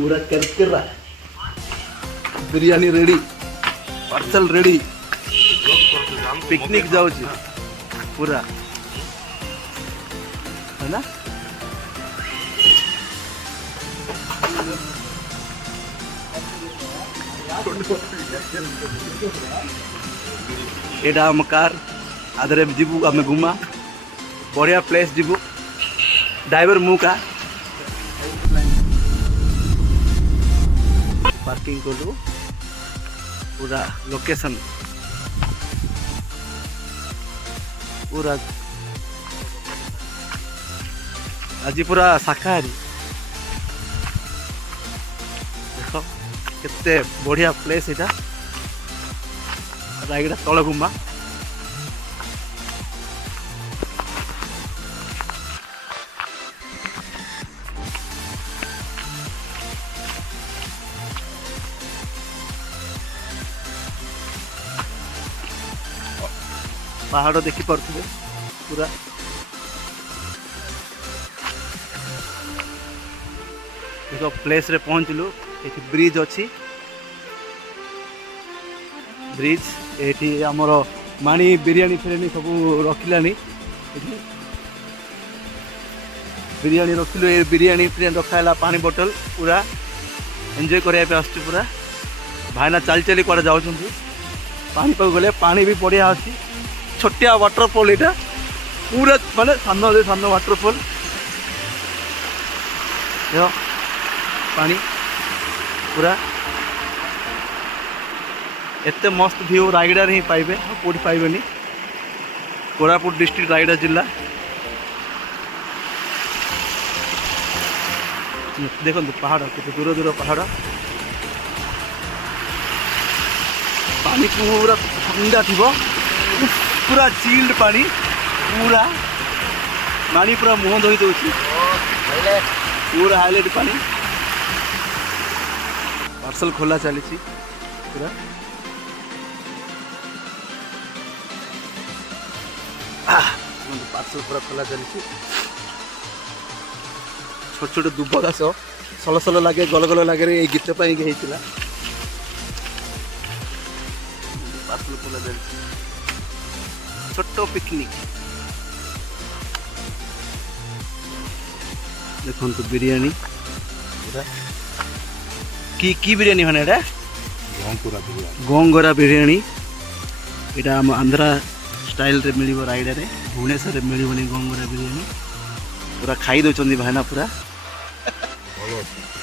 पूरा करकरा biryani ready parcel ready picnic जाऊँ पूरा है ना। एटा हम कार आधरे जीवु आम घुमा बढ़िया प्लेस जीवु ड्राइवर मुका पार्किंग कलु पूरा लोकेशन पूरा आज पूरा शाकाहारी देख केते बढ़िया प्लेस एटा रायगड़ा तलगुम्मा पहाड़ देखी पारे पूरा देख प्लेस रे पहुँचलु ये ब्रिज अच्छी ब्रिज ये आमर माणी बिरयानी फिरियानी सब रखिलानी बिरयानी रखिलु ये बिरयानी फिरियानी रखाला पानी बोतल पूरा एंजॉय करने आस पूरा भाईना चली चली कड़े जाऊँ पानी पाक गले पानी भी बढ़िया अच्छी छोटिया वाटरफॉल यहाँ पूरा माने सान वाटरफॉल पानी पूरा एते मस्त व्यू रायगड़ा ही पाइबे कौटी पाइबेनी कोरापुट डिस्ट्रिक्ट रायगड़ा जिला देखो पहाड़ कितने दूर दूर पहाड़ पानी पूरा ठंडा थी पूरा चिल्ड पानी पूरा पानी पूरा मुह धोई दौर पूरा हाइलाइट पानी पार्सल खोला चली पूरा पार्सल पूरा खोला चली छोट छोट दुब घास सल सल लगे गल गल लगे ये गीत पार्सल खोला चली छोटो पिकनिक देखो तो बिरयानी पूरा की बिरयानी होने रे गोंगरा बिरयानी यहाँ आम आंध्रा स्टाइल रे मिल रायगड़ा रे भुवनेश्वर रे मिलनी गोंगरा बिरयानी पूरा खाई दौरान भाईना पूरा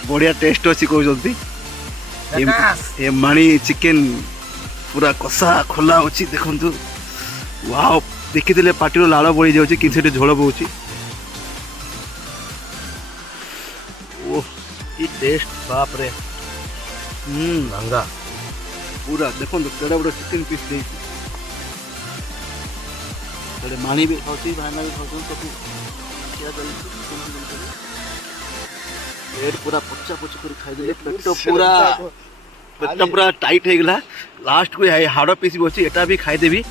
बढ़िया टेस्ट अच्छी कहते ये माणी चिकेन पूरा कषा खोला अच्छी देखु वाओ देखी पार्टी लाड़ बढ़ी जाऊँगी कि झोल बोची ओह ये टेस्ट बाप रे महंगा पूरा देखो केड़ा बड़ा चिकेन पीस दे मानी भी खाऊँ भाईना भी खाऊँ सब पेट पूरा पचा पच कर खाई पेट पूरा टाइट हो गला लास्ट को हाड़ पीस भी अच्छी एटा भी खाईदेवी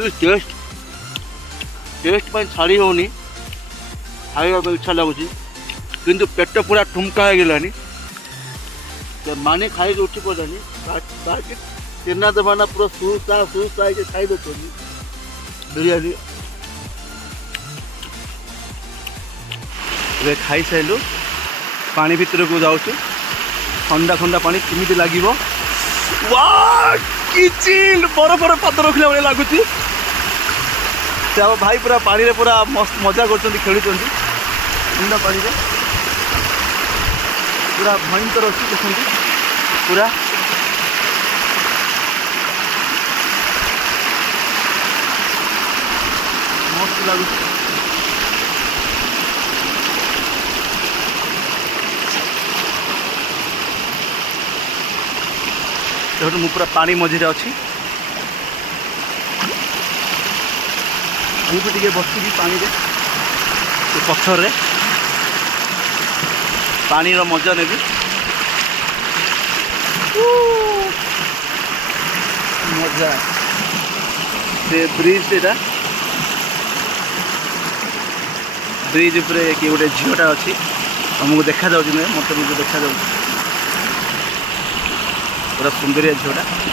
टेस्ट टेस्ट पर छाड़ी होनी खाइबा को इच्छा लगुच किंतु पेट पूरा ठुमका हो गलानी माने खाई उठी पड़ानी तिरना दबाना पूरा सुस्ता खाई दे बिरयानी खाई सारू पानी भितर को जाऊँ ठंडा ठंडा पानी केमी लगे बरफ पाद रखला भाई लगुच भाई पूरा पानी रे पूरा मस्त मजा कर खेलुं ठंडा पानी रे पूरा भयंकर अच्छी देखते पूरा मस्त लगुच मु पूरा पानी मझे अच्छी मुझे बस पानी रे पत्थर रे पानी रो मजा नेबी मजा से ब्रिज से ब्रिज उपरे किए गोटे झीलटा अच्छी तुमको देखा जाऊँ नुहे मत देखा पूरा सुंदरिया झीलटा।